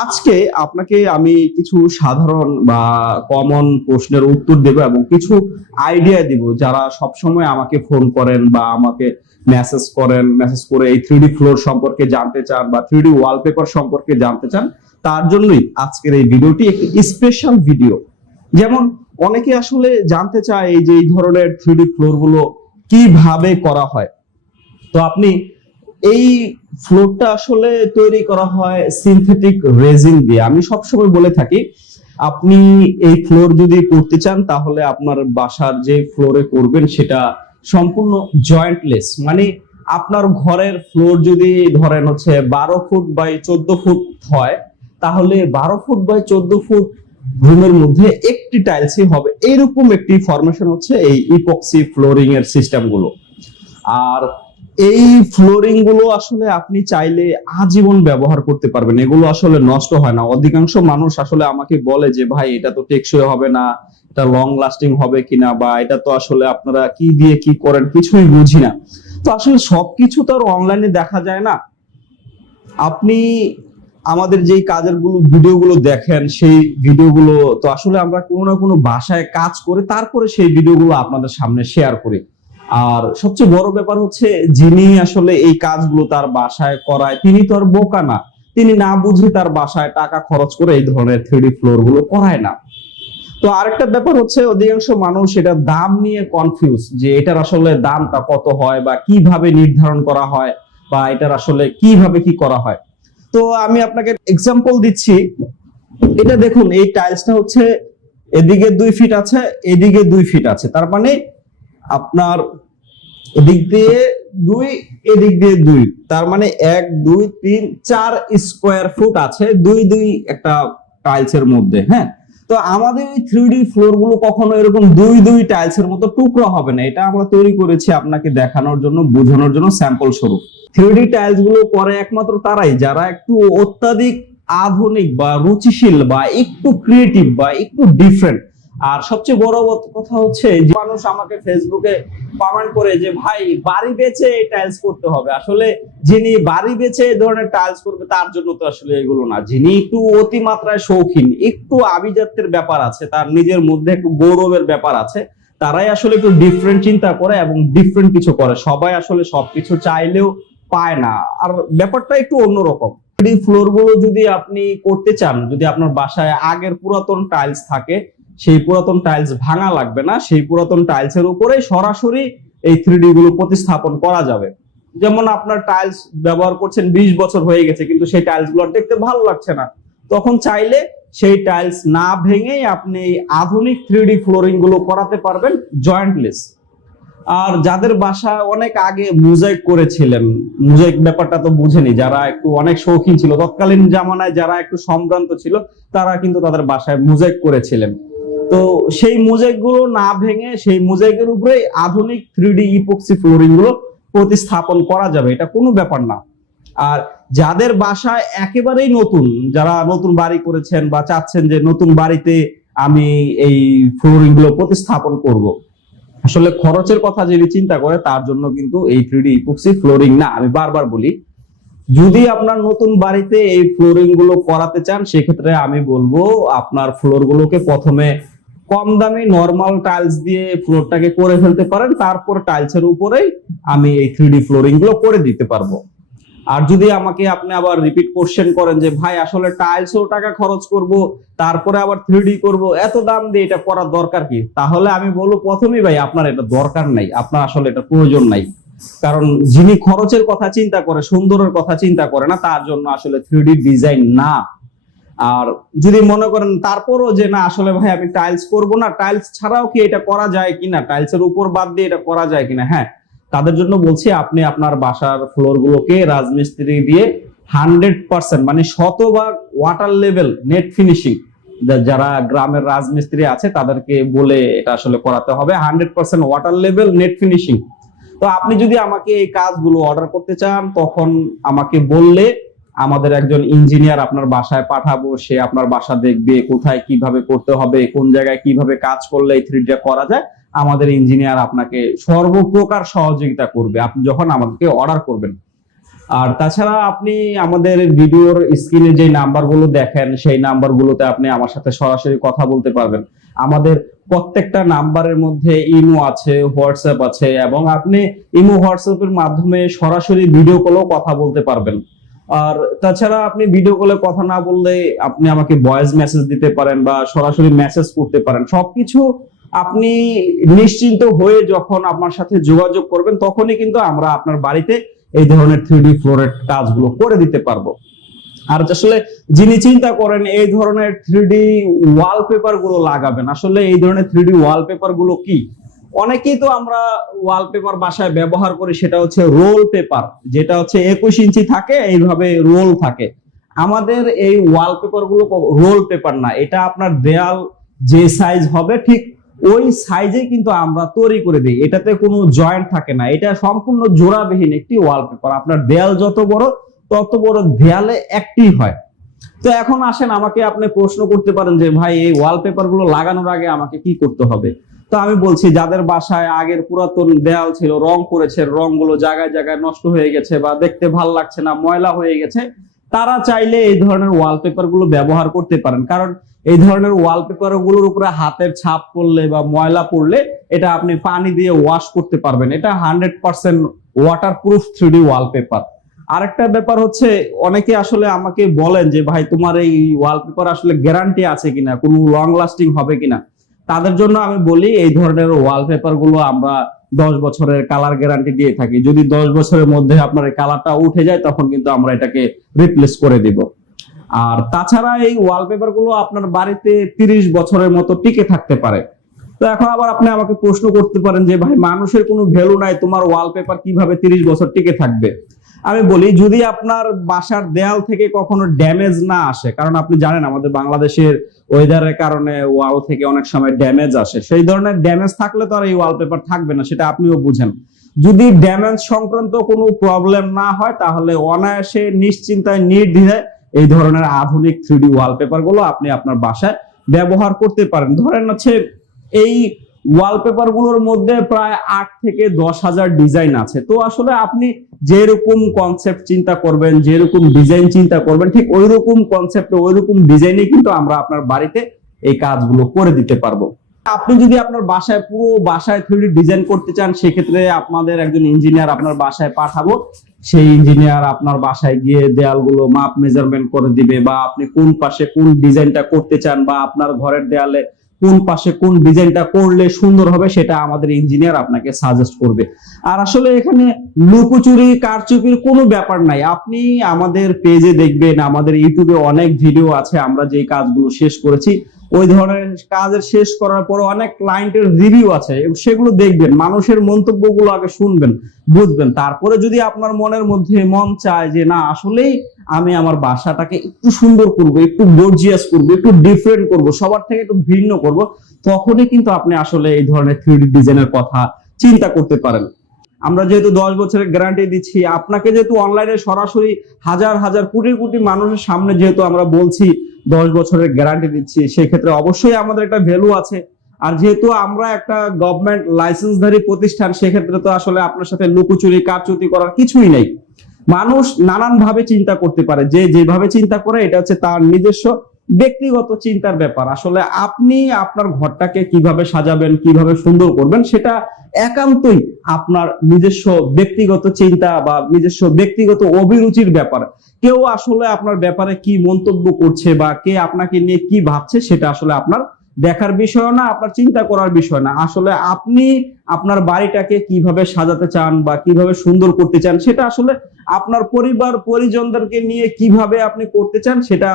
আজকে আপনাকে আমি কিছু সাধারণ বা কমন প্রশ্নের উত্তর দেব এবং কিছু আইডিয়া দিব। যারা সবসময় আমাকে ফোন করেন বা আমাকে মেসেজ করে এই 3D ফ্লোর সম্পর্কে জানতে চান বা 3D ওয়ালপেপার সম্পর্কে জানতে চান, তার জন্যই আজকের এই ভিডিওটি একটি স্পেশাল ভিডিও। যেমন অনেকে আসলে জানতে চায় এই যে এই ধরনের 3D ফ্লোর গুলো কিভাবে করা হয়। তো আপনি এই ফ্লোরটা আসলে তৈরি করা হয় সিনথেটিক রেজিন দিয়ে। আমি সবসময় বলে থাকি, আপনি এই ফ্লোর যদি করতে চান তাহলে আপনার বাসার যে ফ্লোরে করবেন সেটা সম্পূর্ণ জয়েন্টলেস, মানে আপনার ঘরের ফ্লোর যদি ধরেন হচ্ছে 12 ফুট বাই 14 ফুট হয়, তাহলে 12 ফুট বাই 14 ফুট রুমের মধ্যে একটি টাইলসই হবে। এইরকম একটি ফরমেশন হচ্ছে এই ইপক্সি ফ্লোরিং এর সিস্টেম গুলো। আর এই ফ্লোরিং গুলো আসলে আপনি চাইলে আজীবন ব্যবহার করতে পারবেন, এগুলো আসলে নষ্ট হয় না। অধিকাংশ মানুষ আসলে আমাকে বলে যে ভাই এটা তো টেকসই হবে না, এটা লং লাস্টিং হবে কিনা, বা এটা তো আসলে আপনারা কি দিয়ে কি করেন কিছুই বুঝি না। তো আসলে সবকিছু তো আর অনলাইনে দেখা যায় না। আপনি আমাদের যেই কাজের ভিডিওগুলো দেখেন, সেই ভিডিওগুলো তো আসলে আমরা কোনো না কোনো বাসায় কাজ করে তারপরে সেই ভিডিওগুলো আপনাদের সামনে শেয়ার করি। আর সবচেয়ে বড় ব্যাপার হচ্ছে, যিনি আসলে এই কাজগুলো তার বাসায় করায় তিনি তো আর বোকা না, তিনি না বুঝে তার বাসায় টাকা খরচ করে এই ধরনের 3D ফ্লোর গুলো করায় না। তো আরেকটা ব্যাপার হচ্ছে, অধিকাংশ মানুষ এটা দাম নিয়ে কনফিউজ, যে এটার আসলে দামটা কত হয় বা কিভাবে নির্ধারণ করা হয় বা এটার আসলে কিভাবে কি করা হয়। তো আমি আপনাকে এক্সাম্পল দিচ্ছি। এটা দেখুন, এই টাইলসটা হচ্ছে এদিকে 2 ফিট আছে, এদিকে 2 ফিট আছে, তার মানে আপনার এদিক দিয়ে 2, এদিক দিয়ে 2, তার মানে 1 2 3 4 স্কোয়ার ফুট আছে 2 একটা টাইলসের মধ্যে। হ্যাঁ, তো আমাদের এই 3D ফ্লোর গুলো কখনো এরকম 2 টাইলসের মতো টুকরো হবে না। এটা আমরা তৈরি করেছি আপনাকে দেখানোর জন্য, বোঝানোর জন্য, স্যাম্পল স্বরূপ। 3D টাইলস গুলো করে একমাত্র তারাই যারা একটু অত্যাধিক আধুনিক বা রুচিশীল বা একটু ক্রিয়েটিভ বা একটু ডিফারেন্ট। আর সবচেয়ে বড় কথা হচ্ছে, যে মানুষ আমাকে ফেসবুকে কমেন্ট করে যে ভাই বাড়ি বেচে এই টাইলস করতে হবে। আসলে যিনি বাড়ি বেচে এই ধরনের টাইলস করবে তার জন্য তো আসলে এগুলো না। যিনি একটু অতিমাত্রায় শৌখিন, একটু আভিজাত্যের ব্যাপার আছে, তার নিজের মধ্যে একটু গৌরবের ব্যাপার আছে, তারাই আসলে একটু ডিফারেন্ট চিন্তা করে এবং ডিফারেন্ট কিছু করে। সবাই আসলে সবকিছু চাইলেও পায় না, আর ব্যাপারটা একটু অন্যরকম। এই ফ্লোর গুলো যদি আপনি করতে চান, যদি আপনার বাসায় আগের পুরাতন টাইলস থাকে, সেই পুরাতন টাইলস ভাঙা লাগবে না, সেই পুরাতন টাইলস এর উপরে সরাসরি এই 3D গুলো প্রতিস্থাপন করা যাবে। যেমন আপনার টাইলস ব্যবহার করছেন 20 বছর হয়ে গেছে, কিন্তু সেই টাইলস গুলো দেখতে ভালো লাগছে না, তখন চাইলে সেই টাইলস না ভেঙেই আপনি আধুনিক 3D ফ্লোরিং গুলো করাতে পারবেন জয়েন্টলেস। আর যাদের বাসা অনেক আগে মোজাইক করেছিলেন, মোজাইক ব্যাপারটা তো বুঝেনি, যারা একটু অনেক শৌখিন ছিল তৎকালীন জামানায়, যারা একটু সম্ভ্রান্ত ছিল, তারা কিন্তু তাদের বাসায় মোজাইক করেছিলেন। তো সেই মোজাইক গুলো না ভেঙে সেই মোজাইকের উপরে আধুনিক 3D ইপক্সি ফ্লোরিং গুলো প্রতিস্থাপন করা যাবে, এটা কোনো ব্যাপার না। আর যাদের বাসায় একেবারেই নতুন, যারা নতুন বাড়ি করেছেন বা চাচ্ছেন যে নতুন বাড়িতে আমি এই ফ্লোরিং গুলো প্রতিস্থাপন করব, আসলে খরচের কথা যদি চিন্তা করে, তার জন্য কিন্তু এই 3D ইপক্সি ফ্লোরিং না। আমি বারবার বলি, যদি আপনার নতুন বাড়িতে এই ফ্লোরিং গুলো করাতে চান, সেক্ষেত্রে আমি বলবো আপনার ফ্লোর গুলোকে প্রথমে কম দামি নরমাল টাইলস দিয়ে ফ্লোরটাকে করে ফেলতে পারেন, তারপর টাইলসের উপরেই আমি এই 3D ফ্লোরিং গুলো করে দিতে পারবো। আর যদি আমাকে আপনি আবার রিপিট কোশ্চেন করেন যে ভাই আসলে টাইলসও টাকা খরচ করব, তারপরে আবার 3D করব, এত দাম দিয়ে এটা করার দরকার কি, তাহলে আমি বলবো প্রথমেই ভাই আপনার এটা দরকার নাই, আপনার আসলে এটা প্রয়োজন নাই। কারণ যিনি খরচের কথা চিন্তা করে, সুন্দরের কথা চিন্তা করে না, তার জন্য আসলে 3D ডিজাইন না। আর যদি মনে করেন তারপরও যে না আসলে ভাই আমি টাইলস করব না, টাইলস ছাড়াও কি এটা করা যায় কিনা, টাইলসের উপর বাদ দিয়ে এটা করা যায় কিনা, হ্যাঁ, তাদের জন্য বলছি আপনি আপনার বাসার ফ্লোর গুলোকে রাজমিস্ত্রি দিয়ে 100% মানে 100% ওয়াটার লেভেল নেট ফিনিশিং, যারা গ্রামের রাজমিস্ত্রি আছে তাদেরকে বলে এটা আসলে করাতে হবে 100% ওয়াটার লেভেল নেট ফিনিশিং। তো আপনি যদি আমাকে এই কাজগুলো অর্ডার করতে চান, তখন আমাকে বললে আমাদের একজন ইঞ্জিনিয়ার আপনার বাসায় পাঠাবো, সে আপনার বাসা দেখবে, কোথায় কিভাবে করতে হবে, কোন জায়গায় কিভাবে কাজ করলে এই 3D করা যায়, আমাদের ইঞ্জিনিয়ার আপনাকে সর্বপ্রকার সহযোগিতা করবে আপনি যখন আমাদেরকে অর্ডার করবেন। আর তাছাড়া আপনি আমাদের ভিডিওর স্ক্রিনে যে নাম্বারগুলো দেখেন সেই নাম্বারগুলোতে আপনি আমার সাথে সরাসরি কথা বলতে পারবেন। আমাদের প্রত্যেকটা নাম্বারের মধ্যে ইমো আছে, হোয়াটসঅ্যাপ আছে, এবং আপনি ইমো হোয়াটসঅ্যাপের মাধ্যমে সরাসরি ভিডিও কলেও কথা বলতে পারবেন। আর তাছাড়া আপনি ভিডিও কলে কথা না বললে আপনি আমাকে ভয়েস মেসেজ দিতে পারেন বা সরাসরি মেসেজ করতে পারেন। সবকিছু আপনি নিশ্চিন্ত হয়ে যখন আপনার সাথে যোগাযোগ করবেন তখনই কিন্তু আমরা আপনার বাড়িতে এই ধরনের 3D ফ্লোরের কাজগুলো করে দিতে পারবো। আর আসলে যিনি চিন্তা করেন এই ধরনের 3D ওয়ালপেপার গুলো লাগাবেন, আসলে এই ধরনের 3D ওয়ালপেপার গুলো কি, অনেকেই তো আমরা ওয়ালপেপার বাসায় ব্যবহার করি, সেটা হচ্ছে রোল পেপার, যেটা হচ্ছে 21 ইঞ্চি থাকে, এইভাবে রোল থাকে। আমাদের এই ওয়ালপেপার গুলো রোল পেপার না, এটা আপনার দেয়াল যে সাইজ হবে ঠিক ওই সাইজে কিন্তু আমরা তৈরি করে দিই। এটাতে কোনো জয়েন্ট থাকে না, এটা সম্পূর্ণ জোড়াবিহীন একটি ওয়ালপেপার। আপনার দেয়াল যত বড় তত বড় দেয়ালে একটি হয়। তো এখন আসেন, আমাকে আপনি প্রশ্ন করতে পারেন যে ভাই এই ওয়ালপেপার গুলো লাগানোর আগে আমাকে কি করতে হবে। তো আমি বলছি, যাদের বাসায় আগের পুরাতন দেয়াল ছিল, রং করেছে, রংগুলো জায়গায় জায়গায় নষ্ট হয়ে গেছে বা দেখতে ভাল লাগছে না, ময়লা হয়ে গেছে, তারা চাইলে এই ধরনের ওয়ালপেপার গুলো ব্যবহার করতে পারেন। কারণ এই ধরনের ওয়ালপেপার গুলোর উপরে হাতের ছাপ পড়লে বা ময়লা পড়লে এটা আপনি পানি দিয়ে ওয়াশ করতে পারবেন। এটা 100% ওয়াটারপ্রুফ 3D ওয়ালপেপার। আরেকটা ব্যাপার হচ্ছে, অনেকে আসলে আমাকে বলেন যে ভাই তোমার এই ওয়ালপেপার আসলে গ্যারান্টি আছে কিনা, কোনো লং লাস্টিং হবে কিনা। তাদের জন্য আমি বলি, এই ধরনের ওয়ালপেপার গুলো আমরা 10 বছরের কালার গ্যারান্টি দিয়ে থাকি। যদি 10 বছরের মধ্যে আপনার এই কালারটা উঠে যায় তখন কিন্তু আমরা এটাকে রিপ্লেস করে দিব। আর তাছাড়া এই ওয়ালপেপার গুলো আপনার বাড়িতে 30 বছরের মতো টিকে থাকতে পারে। তো এখন আবার আপনি আমাকে প্রশ্ন করতে পারেন যে ভাই মানুষের কোনো ভ্যালু নাই, তোমার ওয়ালপেপার কিভাবে 30 বছর টিকে থাকবে। আমি বলি, যদি আপনার বাসার দেয়াল থেকে কখনো ড্যামেজ না আসে, কারণ আপনি জানেন আমাদের বাংলাদেশের ওয়েদারের কারণে ওয়াল থেকে অনেক সময় ড্যামেজ আসে, সেই ধরনের ড্যামেজ থাকলে তো আর এই ওয়ালপেপার থাকবে না, সেটা আপনিও বুঝেন। যদি ড্যামেজ সংক্রান্ত কোনো প্রবলেম না হয় তাহলে অনায়াসে নিশ্চিন্তায় নির্দ্বিধায় এই ধরনের আধুনিক 3D ওয়ালপেপার গুলো আপনি আপনার বাসায় ব্যবহার করতে পারেন। ধরেন হচ্ছে এই ওয়ালপেপার গুলোর মধ্যে প্রায় 8 থেকে 10,000 ডিজাইন আছে। তো আসলে আপনি যেরকম কনসেপ্ট চিন্তা করবেন, যেরকম ডিজাইন চিন্তা করবেন, ঠিক ওই রকম কনসেপ্টে ওই রকম ডিজাইনে কিন্তু আমরা আপনার বাড়িতে এই কাজগুলো করে দিতে পারবো। আপনি যদি আপনার বাসায় পুরো বাসায় 3D ডিজাইন করতে চান, সেক্ষেত্রে আপনাদের একজন ইঞ্জিনিয়ার আপনার বাসায় পাঠাবো। সেই ইঞ্জিনিয়ার আপনার বাসায় গিয়ে দেয়ালগুলো মাপ মেজারমেন্ট করে দিবে, বা আপনি কোন পাশে কোন ডিজাইনটা করতে চান বা আপনার ঘরের দেয়ালে কোন পাশে কোন ডিজাইনটা করলে সুন্দর হবে সেটা আমাদের ইঞ্জিনিয়ার আপনাকে সাজেস্ট করবে। আর আসলে এখানে লুকোচুরি কারচুপির কোনো ব্যাপার নাই। আপনি আমাদের পেজে দেখবেন, আমাদের ইউটিউবে অনেক ভিডিও আছে আমরা যে কাজগুলো শেষ করেছি, ওই ধরনের কাজের শেষ করার পর অনেক ক্লায়েন্টের রিভিউ আছে, সেগুলো দেখবেন, মানুষের মন্তব্যগুলো আগে শুনবেন, বুঝবেন। তারপরে যদি আপনার মনের মধ্যে মন চায় যে না আসলেই আমি আমার বাসাটাকে একটু সুন্দর করব, একটু গর্জিয়াস করব, একটু ডিফারেন্ট করব, সবার থেকে একটু ভিন্ন করব, তখনই কিন্তু আপনি আসলে এই ধরনের 3D ডিজাইনের কথা চিন্তা করতে পারেন। আমরা যেহেতু 10 বছরের গ্যারান্টি দিচ্ছি, আপনাকে যেহেতু অনলাইনে সরাসরি হাজার হাজার কোটি কোটি মানুষের সামনে যেহেতু আমরা বলছি 10 বছরের গ্যারান্টি দিচ্ছি, সেক্ষেত্রে অবশ্যই আমাদের একটা ভ্যালু আছে। আর যেহেতু আমরা একটা গভর্নমেন্ট লাইসেন্সধারী প্রতিষ্ঠান, সেক্ষেত্রে তো আসলে আপনার সাথে লুকোচুরি কারচুপি করার কিছুই নেই। মানুষ নানান ভাবে চিন্তা করতে পারে, যে যেভাবে চিন্তা করে এটা হচ্ছে তার নিজস্ব ব্যক্তিগত চিন্তার ব্যাপার। আসলে আপনি আপনার ঘরটাকে কিভাবে সাজাবেন, কিভাবে সুন্দর করবেন, সেটা একান্তই আপনার নিজস্ব ব্যক্তিগত চিন্তা বা নিজস্ব ব্যক্তিগত অভিরুচির ব্যাপার। কেউ আসলে আপনার ব্যাপারে কি মন্তব্য করছে বা কে আপনাকে নিয়ে কি ভাবছে সেটা আসলে আপনার দেখার বিষয় না, আপনার চিন্তা করার বিষয় না। আসলে আপনি আপনার বাড়িটাকে কিভাবে সাজাতে চান বা কিভাবে সুন্দর করতে চান, সেটা আসলে আপনার পরিবার পরিজনদেরকে নিয়ে কিভাবে আপনি করতে চান সেটা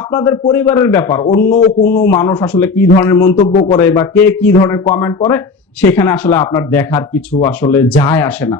আপনাদের পরিবারের ব্যাপার। অন্য কোনো মানুষ আসলে কি ধরনের মন্তব্য করে বা কে কি ধরনের কমেন্ট করে সেখানে আসলে আপনার দেখার কিছু আসলে যায় আসে না।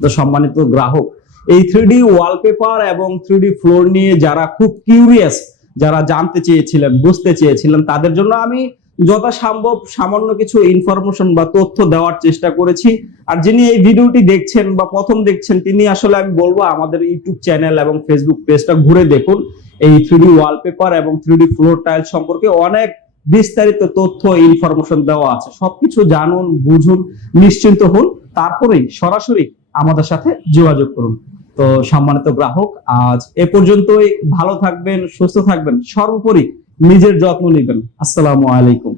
তো সম্মানিত গ্রাহক, এই 3D ওয়ালপেপার এবং 3D ফ্লোর নিয়ে যারা খুব কিউরিয়াস, যারা জানতে চেয়েছিলেন, বুঝতে চেয়েছিলেন, তাদের জন্য আমি যথাসম্ভব সামান্য কিছু ইনফরমেশন বা তথ্য দেওয়ার চেষ্টা করেছি। আর যিনি এই ভিডিওটি দেখছেন বা প্রথম দেখছেন, তিনি আসলে আমি বলবো আমাদের ইউটিউব চ্যানেল এবং ফেসবুক পেজটা ঘুরে দেখুন। এই 3D ওয়ালপেপার এবং 3D ফ্লোর টাইল সম্পর্কে অনেক বিস্তারিত তথ্য ইনফরমেশন দেওয়া আছে। সবকিছু জানুন, বুঝুন, নিশ্চিন্ত হন, তারপরেই সরাসরি আমাদের সাথে যোগাযোগ করুন। তো সম্মানিত গ্রাহক, আজ এ পর্যন্তই। ভালো থাকবেন, সুস্থ থাকবেন, সর্বোপরি নিজের যত্ন নেবেন। আসসালামু আলাইকুম।